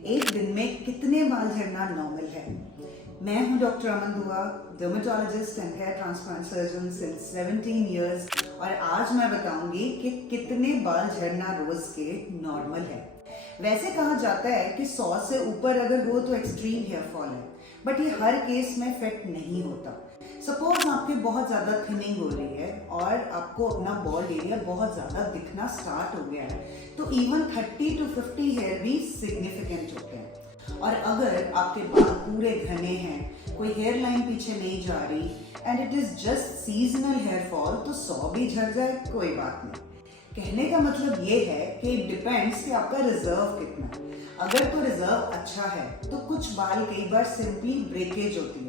एक दिन में कितने बाल झड़ना नॉर्मल है? मैं हूं doctor Aman Dua, dermatologist and hair transplant surgeon since 17 years, और आज मैं बताऊंगी कि कितने बाल झड़ना रोज के नॉर्मल है। वैसे कहा जाता है कि 100 से ऊपर अगर हो तो एक्सट्रीम हेयर फॉल है, बट ये हर केस में इफेक्ट नहीं होता। सपोज आपकी बहुत ज़्यादा थिनिंग हो रही है और आपको अपना बॉल्ड एरिया बहुत ज़्यादा दिखना स्टार्ट हो गया है, तो इवन 30 to 50 हेयर भी सिग्निफिकेंट होते हैं। और अगर आपके बाल पूरे घने हैं, कोई हेयर लाइन पीछे नहीं जा रही and it is just seasonal hair fall, तो 100 भी झड़ जाए कोई बात नहीं। कहने का मतलब ये है कि इट डिपेंड्स कि आपका रिजर्व कितना है। अगर तो रिजर्व अच्छा है तो कुछ बाल कई बार सिंपली ब्रेकेज होती है।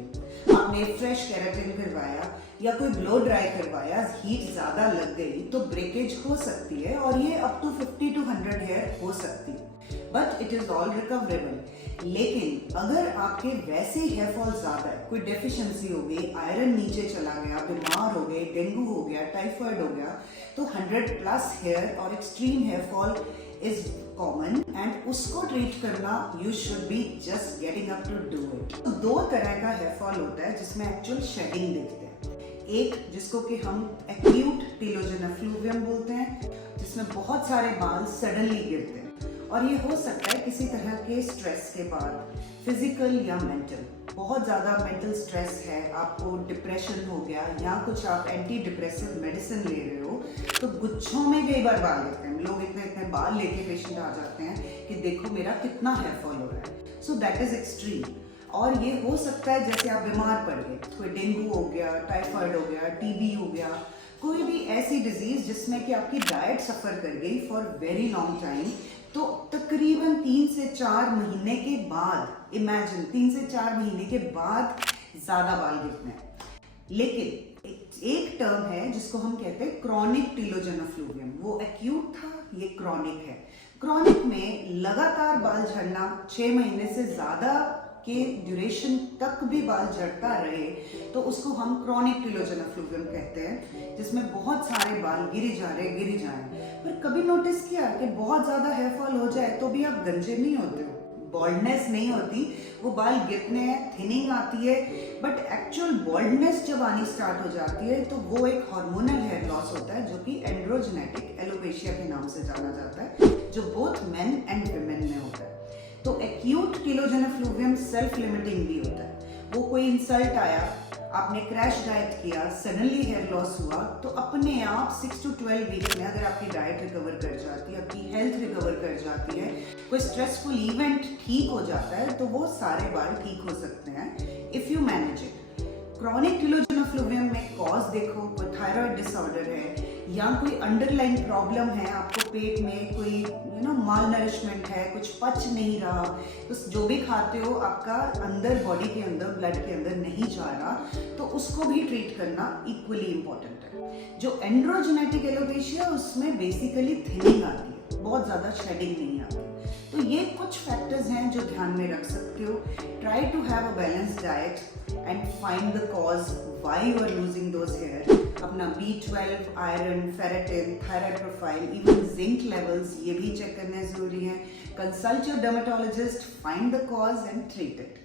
आपने फ्रेश केराटिन करवाया या कोई ब्लो ड्राई करवाया, हीट ज्यादा लग गई तो ब्रेकेज हो सकती है, और ये अप टू 50 to 100 हेयर हो सकती है, but it is all recoverable. लेकिन अगर आपके वैसे हेयर फॉल ज्यादा है, कोई डेफिशिएंसी हो गई, आयरन नीचे चला गया, बीमार हो गए, डेंगू हो गया, टाइफाइड हो गया, तो 100+ हेयर और extreme hair fall is common and उसको ट्रीट करना you should be just getting up to do it. तो दो तरह का हेयर फॉल होता है जिसमें एक्चुअल शेडिंग दिखते हैं। एक जिसको कि हम एक्यूट टेलोजेन एफ्लूवियम बोलते हैं, जिसमें बहुत सारे बाल सडनली गिरते हैं, और ये हो सकता है किसी तरह के स्ट्रेस के बाद, फिजिकल या मेंटल। बहुत ज़्यादा मेंटल स्ट्रेस है, आपको डिप्रेशन हो गया या कुछ आप एंटी डिप्रेसिव मेडिसिन ले रहे हो, तो गुच्छों में कई बार बाल गिरते हैं। लोग इतने इतने बाल लेके पेशेंट आ जाते हैं कि देखो मेरा कितना हेयर फॉल हो रहा है। So that is extreme. और ये हो सकता है जैसे आप बीमार पड़ गए, कोई डेंगू हो गया, टाइफाइड हो गया, टीबी हो गया, कोई भी ऐसी डिजीज जिसमें कि आपकी डाइट सफ़र कर गई फॉर वेरी लॉन्ग टाइम, तो तकरीबन 3 से 4 महीने के बाद, इमेजिन 3 से 4 महीने के बाद ज़्यादा बाल गिरते हैं। लेकिन एक टर्म है जिसको हम कहते हैं क्रॉनिक टेलोजेन एफ्लूवियम। वो एक्यूट था, ये क्रॉनिक है। क्रॉनिक में लगातार बाल झड़ना, 6 महीने से ज़्यादा के ड्यूरेशन तक भी बाल झड़ता रहे, तो उसको हम क्रॉनिक टेलोजेन एफ्लूवियम कहते हैं, जिसमें बहुत सारे बाल गिरी जा रहे। पर कभी नोटिस किया कि बहुत ज़्यादा हेयर फॉल हो जाए तो भी आप गंजे नहीं होते हो, बॉल्डनेस नहीं होती, वो बाल गिरने हैं, थिनिंग आती है, बट एक्चुअल बॉल्डनेस जब आनी स्टार्ट हो जाती है तो वो एक हार्मोनल हेयर लॉस होता है, जो कि एंड्रोजेनेटिक एलोपेशिया के नाम से जाना जाता है, जो बोथ मेन एंड विमेन में होता है। तो acute telogen effluvium self limiting भी होता है। वो कोई इंसल्ट आया, आपने क्रैश डाइट किया, सडनली हेयर लॉस हुआ, तो अपने आप 6 to 12 वीक्स में अगर आपकी डाइट रिकवर कर जाती है, आपकी हेल्थ रिकवर कर जाती है, कोई स्ट्रेसफुल इवेंट ठीक हो जाता है, तो वो सारे बाल ठीक हो सकते हैं if you manage it. Chronic telogen effluvium में कॉज देखो, कोई थायराइड डिसऑर्डर है या कोई अंडरलाइन प्रॉब्लम है, आपको पेट में कोई माल नरिशमेंट है, कुछ पच नहीं रहा, तो जो भी खाते हो आपका अंदर, बॉडी के अंदर, ब्लड के अंदर नहीं जा रहा, तो उसको भी ट्रीट करना इक्वली इम्पोर्टेंट है। जो एंड्रोजेनेटिक एलोपेशिया, उसमें बेसिकली थिनिंग आती है, बहुत ज़्यादा शेडिंग नहीं आती। तो ये कुछ फैक्टर्स हैं जो ध्यान में रख सकते हो। Try to have a balanced diet and find the cause why you are losing those hair. अपना B12, iron, ferritin, thyroid profile, even zinc levels, ये भी चेक करने जरूरी है। Consult your dermatologist, find the cause and treat it.